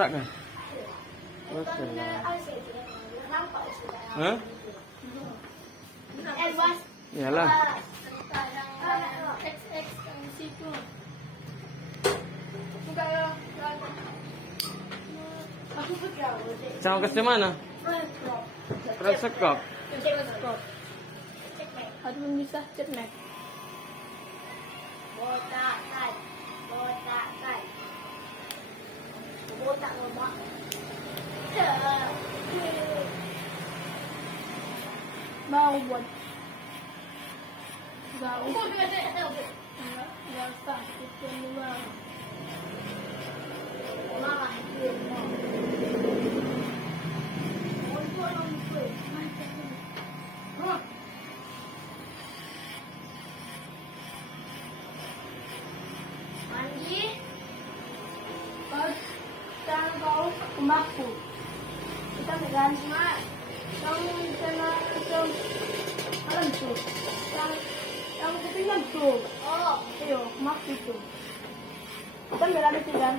tak kan? Oke. Hah? Iyalah. Sama ke mana? Red Sekop. Harus bisa cek. Botakan. Botak lemak. Mau buat. Gak usah. Itu dulu. Marah. Mandi. Jangan bau rumahku. Kita megang semua. Kamu kena malam tuh. Yang ketinggalan tuh. Oh, ayo, rumahku tuh. Kan berada di kan?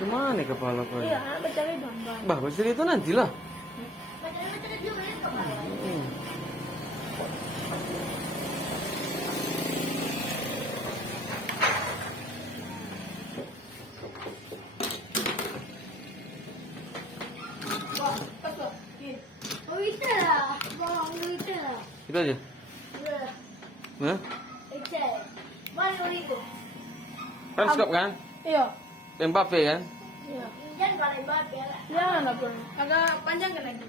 Gimana kepala kau? Iya, bercari gambar. Bah, besar itu nantilah. Bercari juga ya kepala. Itu aja. Hah? Red Sekop kan? Iya. Mbappe kan? Iya. Jangan apa. Agak panjang kan lagi.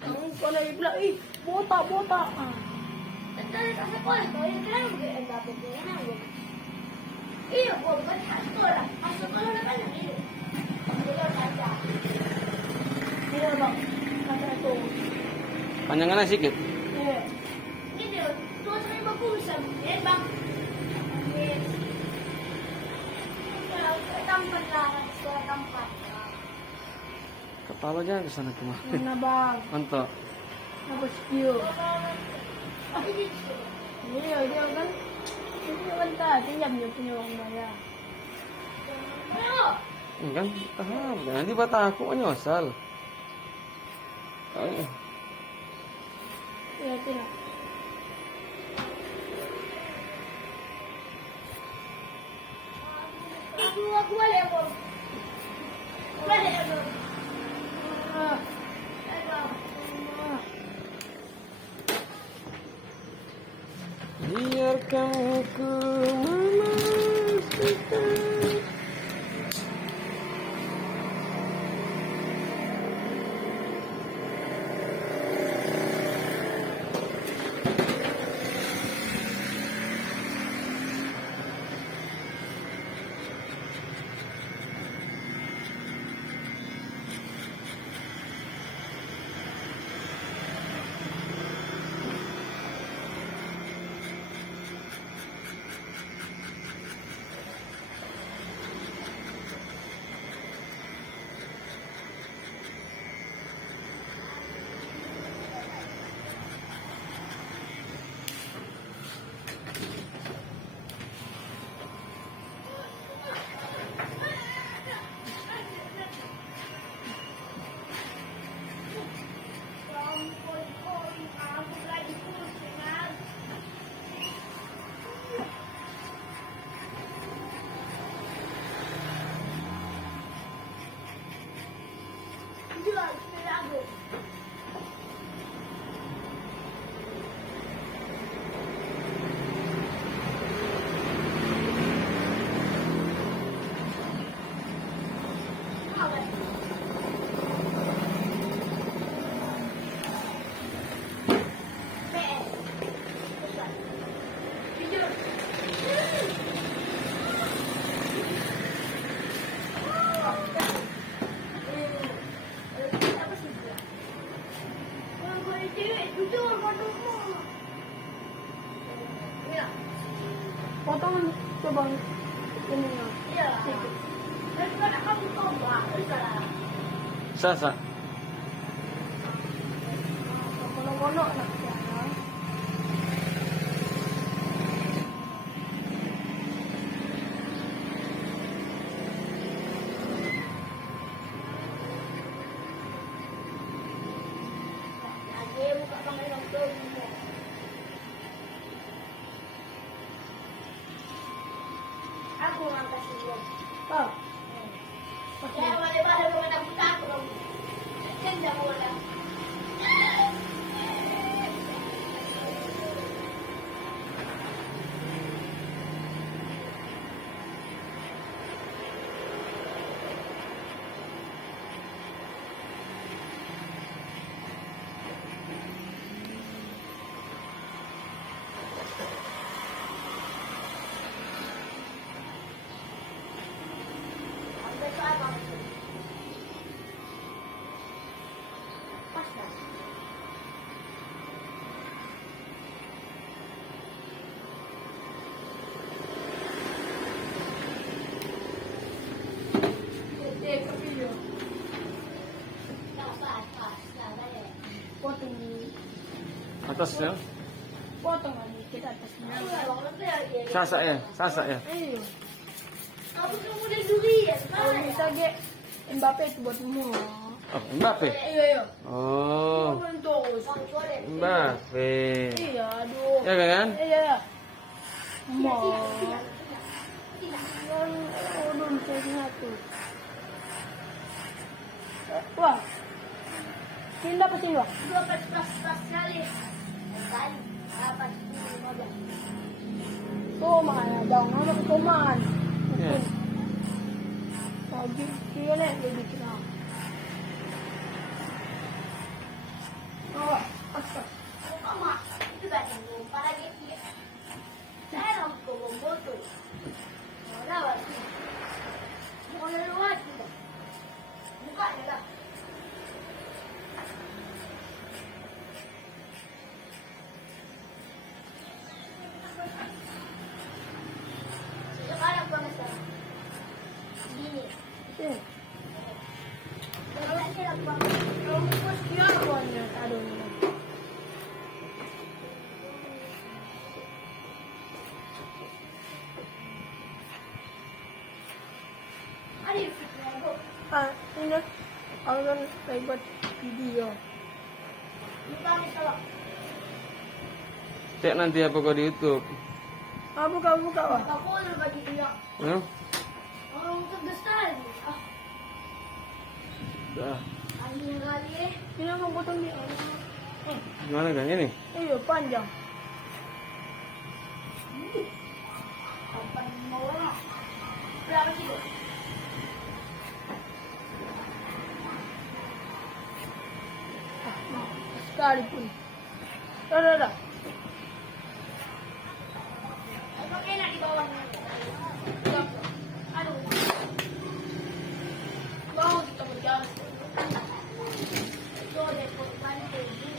Kamu kalau bilang botak. Iya, bukan sekolah. Masuk sekolah kan ini. Iya, Bang. Kata itu. Panjangannya sedikit. Iya. Ini tuh saya bagusan. Ya, Bang. Tempat. Kepala jangan ke sana kemari. Mana, Bang? Mantap. Apa skill? Iya, dia kan. Ini bentar, pinjam dia punya uang bayar. Kan tahap. Nanti batah aku nyosal. Iya, tidak. Aku balik aku. Balik aku. Biarkan ku memastikan. Potong coba ini ya. Iya. Daripada kamu tombak, udah. Sasa. Kono-kono nak ya. Aku ngangkat dulu. Oh. Ya, balik-balik ke mana aku takut. Kan jangan bola. Sampai saat aku. Pas dah. Video. Dah pas. Dah balik. Potong di. Atasnya. Potong lagi kita atasnya. Sasak ya. Ayo. Kamu kemudian durian. Kalau bisa ge Mbappe itu buat semua. Oh, Mbappe. Iya. Oh, Terus. Mbappe. Iya, aduh. Ya kan? Iya. Mau. Yang udun satu. Wah. Pindah ke sini, Wah. 12 kali. Kali. Apa? 15. Tuh, makanya dong, nama kuman. Ya. Lagi dia nih dia bikin apa? Oh, astaga. Mama, itu kan yang para gitu ya. Saya langsung memfoto. Mana lagi? Mau lewat tidak? Buka ya lah. Sekarang kau sekarang. Gini. Sini. Kalau saya lakukan. Terus dia warnanya aduh. Ada fitnah bu. Ah, ini aku kan lagi buat video. Buka misalnya. Cek nanti apa kau di YouTube. Ah, buka, Wah. Aku udah bagi dia. Ya? Orang terbesar. Ah, Dah. anjing kali. Ini aku potong dia. Gimana kan ini? Iya, panjang. Apa mau lah? Berapa sih bu? Sekalipun. Dah. Apa enak di bawahnya? Aduh. Mau kita berjalan. Itu ada korban ini.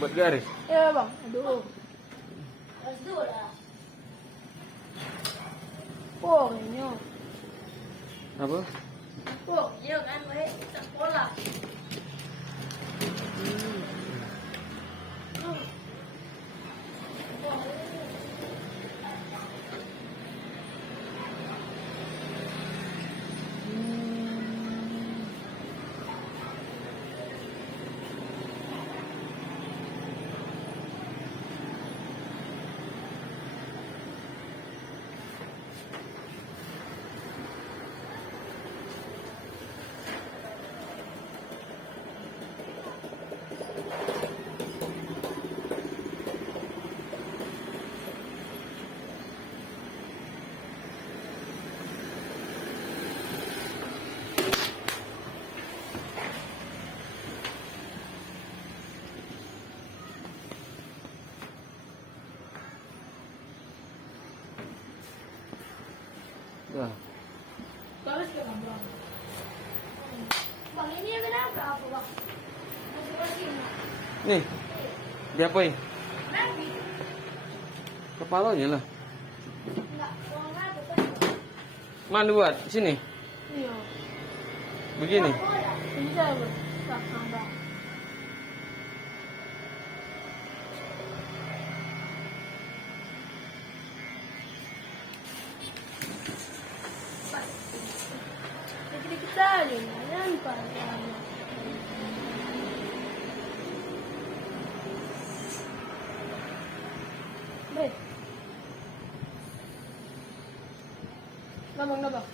Buat garis. Ya, Bang. Aduh. Terus dulu lah. Oh, ini. Apa? Oh, iya kan, baik. Sekolah. Dah. Terus ke Bang. Bang, ini kenapa apa bang? Masih begini. Nih. Diapain? Nanti. Kepalanya lah. Enggak, uang apa kan? Mana buat? Sini. Iya. Begini. Bola. Bisa, Bang. Belakang, Bang. Dikit-dikit saja, jangan parah. Baik. Ngomong na ba?